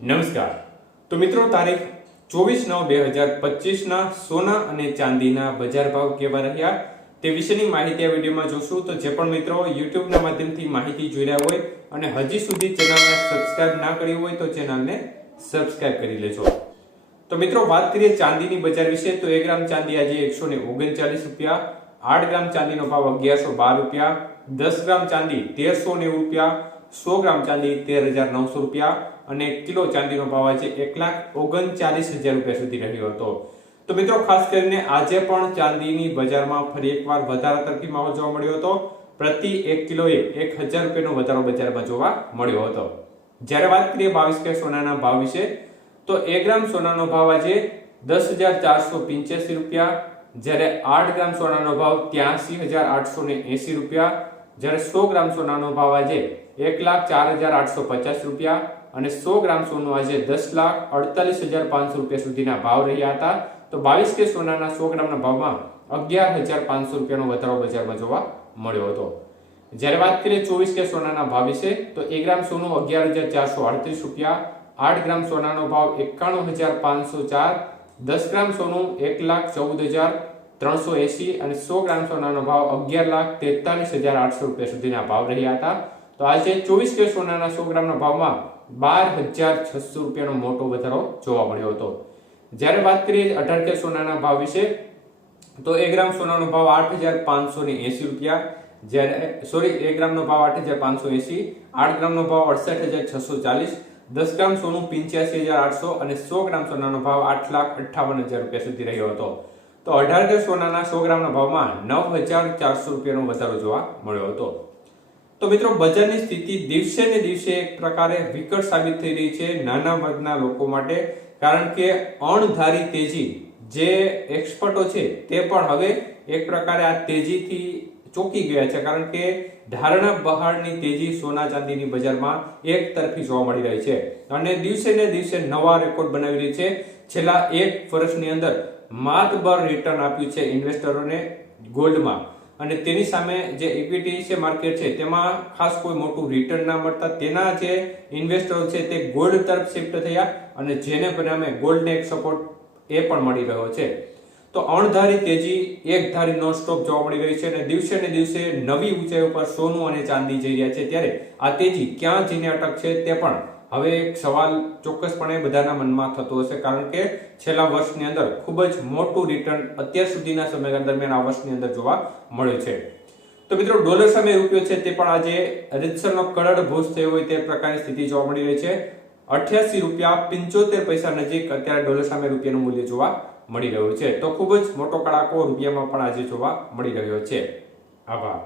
નમસ્કાર. તો મિત્રો, તારીખ ચોવીસ નવ બે હજાર પચીસના સોના અને ચાંદીના બજાર ભાવ કેવા રહ્યા તે વિશેની માહિતી આ વિડીયોમાં જોશું. તો જે પણ મિત્રો યુટ્યુબના માધ્યમથી માહિતી જોઈ રહ્યા હોય અને હજી સુધી ચેનલને સબસ્ક્રાઇબ ના કરી હોય તો ચેનલને સબસ્ક્રાઇબ કરી લેજો. તો મિત્રો, વાત કરીએ ચાંદીની બજાર વિશે. તો એક ગ્રામ ચાંદી આજે એકસો ને ઓગણચાલીસ રૂપિયા, આઠ ગ્રામ ચાંદીનો ભાવ અગિયારસો બાર રૂપિયા, દસ ગ્રામ ચાંદી તેરસો નેવું રૂપિયા સો ગ્રામ ચાંદી, તેર હજાર નવસો રૂપિયા અને કિલો ચાંદીનો ભાવ આજે એક લાખ ઓગણચાલીસ હજાર રૂપિયા સુધી રહ્યો હતો. તો મિત્રો, ખાસ કરીને આજે પણ ચાંદીની બજારમાં ફરી એકવાર વધારા તરફી માહોલ જોવા મળ્યો હતો. પ્રતિ એક કિલોએ એક હજાર રૂપિયાનો વધારો બજારમાં જોવા મળ્યો હતો. જ્યારે વાત કરીએ બાવીસ કે સોનાના ભાવ વિશે, તો એક ગ્રામ સોનાનો ભાવ આજે દસ હજાર ચારસો પિંચ્યાસી રૂપિયા, જ્યારે આઠ ગ્રામ સોનાનો ભાવ ત્યાસી હજાર આઠસો ને એસી રૂપિયા, જ્યારે સો ગ્રામ સોનાનો ભાવ આજે એક લાખ ચાર હજાર આઠસો પચાસ રૂપિયા અને સો ગ્રામ સોનું આજે દસ લાખ અડતાલીસ હજાર પાંચસો રૂપિયા સુધીના ભાવ રહ્યા હતા. તો બાવીસ કે સોનાના સો ગ્રામના ભાવમાં અગિયાર હજાર પાંચસો રૂપિયાનો વધારો બજારમાં જોવા મળ્યો હતો. જ્યારે વાત કરીએ ચોવીસ કે સોનાના ભાવ વિશે, તો એક ગ્રામ સોનું અગિયાર હજાર ચારસો અડત્રીસ રૂપિયા, આઠ ગ્રામ સોનાનો ભાવ એકાણું હજાર પાંચસો ચાર, દસ ગ્રામ સોનું એક લાખ ચૌદ હજાર ત્રણસો એસી અને સો ગ્રામ સોનાનો ભાવ અગિયાર લાખ તેતાલીસ હજાર આઠસો રૂપિયા સુધીના ભાવ રહ્યા હતા. તો આજે ચોવીસ કે સોનાના સો ગ્રામના ભાવમાં બાર હજાર છસો રૂપિયાનો મોટો વધારો જોવા મળ્યો હતો. જ્યારે વાત કરીએ અઢાર કે સોનાના ભાવ વિશે, તો એક ગ્રામ સોનાનો ભાવ આઠ હજાર પાંચસો ને એસી રૂપિયા, જ્યારે, સોરી, એક ગ્રામનો ભાવ આઠ હજાર પાંચસો એસી, આઠ ગ્રામનો ભાવ અડસઠ હજાર છસો ચાલીસ, દસ ગ્રામ સોનું પિંચ્યાસી હજાર આઠસો અને સો ગ્રામ સોનાનો ભાવ આઠ લાખ અઠ્ઠાવન હજાર રૂપિયા સુધી રહ્યો હતો. તો અઢાર કે સોનાના સો ગ્રામના ભાવમાં નવ હજાર ચારસો રૂપિયાનો વધારો જોવા મળ્યો હતો. તો મિત્રો, બજારની સ્થિતિ દિવસે ને દિવસે એક પ્રકારે વિકટ સાબિત થઈ રહી છે નાના વર્ગના લોકો માટે, કારણ કે અણધારી તેજી જે એક્સપર્ટો છે તે પણ હવે એક પ્રકારે આ તેજીથી ચોકી ગયા છે, કારણ કે ધારણા બહારની તેજી સોના ચાંદીની બજારમાં એક તરફી જોવા મળી રહી છે. અને દિવસે ને દિવસે નવા રેકોર્ડ બનાવી રહી છે. છેલ્લા એક વર્ષની અંદર માતબર રિટર્ન આપ્યું છે ઇન્વેસ્ટરોને ગોલ્ડમાં અને તેની સામે જે ઇક્વિટી છે માર્કેટ છે, તેમાં ખાસ કોઈ મોટું રિટર્ન ના મળતા. તેના જે ઇન્વેસ્ટરો છે તે ગોલ્ડ તરફ શિફ્ટ થયા અને જેને પરિણામે ગોલ્ડને એક સપોર્ટ એ પણ મળી રહ્યો છે. તો અણધારી તેજી એક ધારી નોન સ્ટોપ જોવા મળી રહી છે અને દિવસે ને દિવસે નવી ઊંચાઈ ઉપર સોનું અને ચાંદી જઈ રહ્યા છે. ત્યારે આ તેજી ક્યાં જઈને અટકશે તે પણ હવે એક સવાલ ચોક્કસપણે બધાના મનમાં થતો હશે, કારણ કે છેલ્લા વર્ષની અંદર ખૂબ જ મોટું રિટર્ન અત્યાર સુધીના સમયગાળા દરમિયાન આ વર્ષની અંદર જોવા મળ્યું છે. તો મિત્રો, ડોલર સામે રૂપિયો છે તે પણ આજે રીતસરનો કરોડ ભોજ થયો હોય તે પ્રકારની સ્થિતિ જોવા મળી રહી છે. અઠ્યાસી રૂપિયા પંચોતેર પૈસા નજીક અત્યારે ડોલર સામે રૂપિયાનું મૂલ્ય જોવા મળી રહ્યું છે. તો ખૂબ જ મોટો કડાકો રૂપિયામાં પણ આજે જોવા મળી રહ્યો છે. આભાર.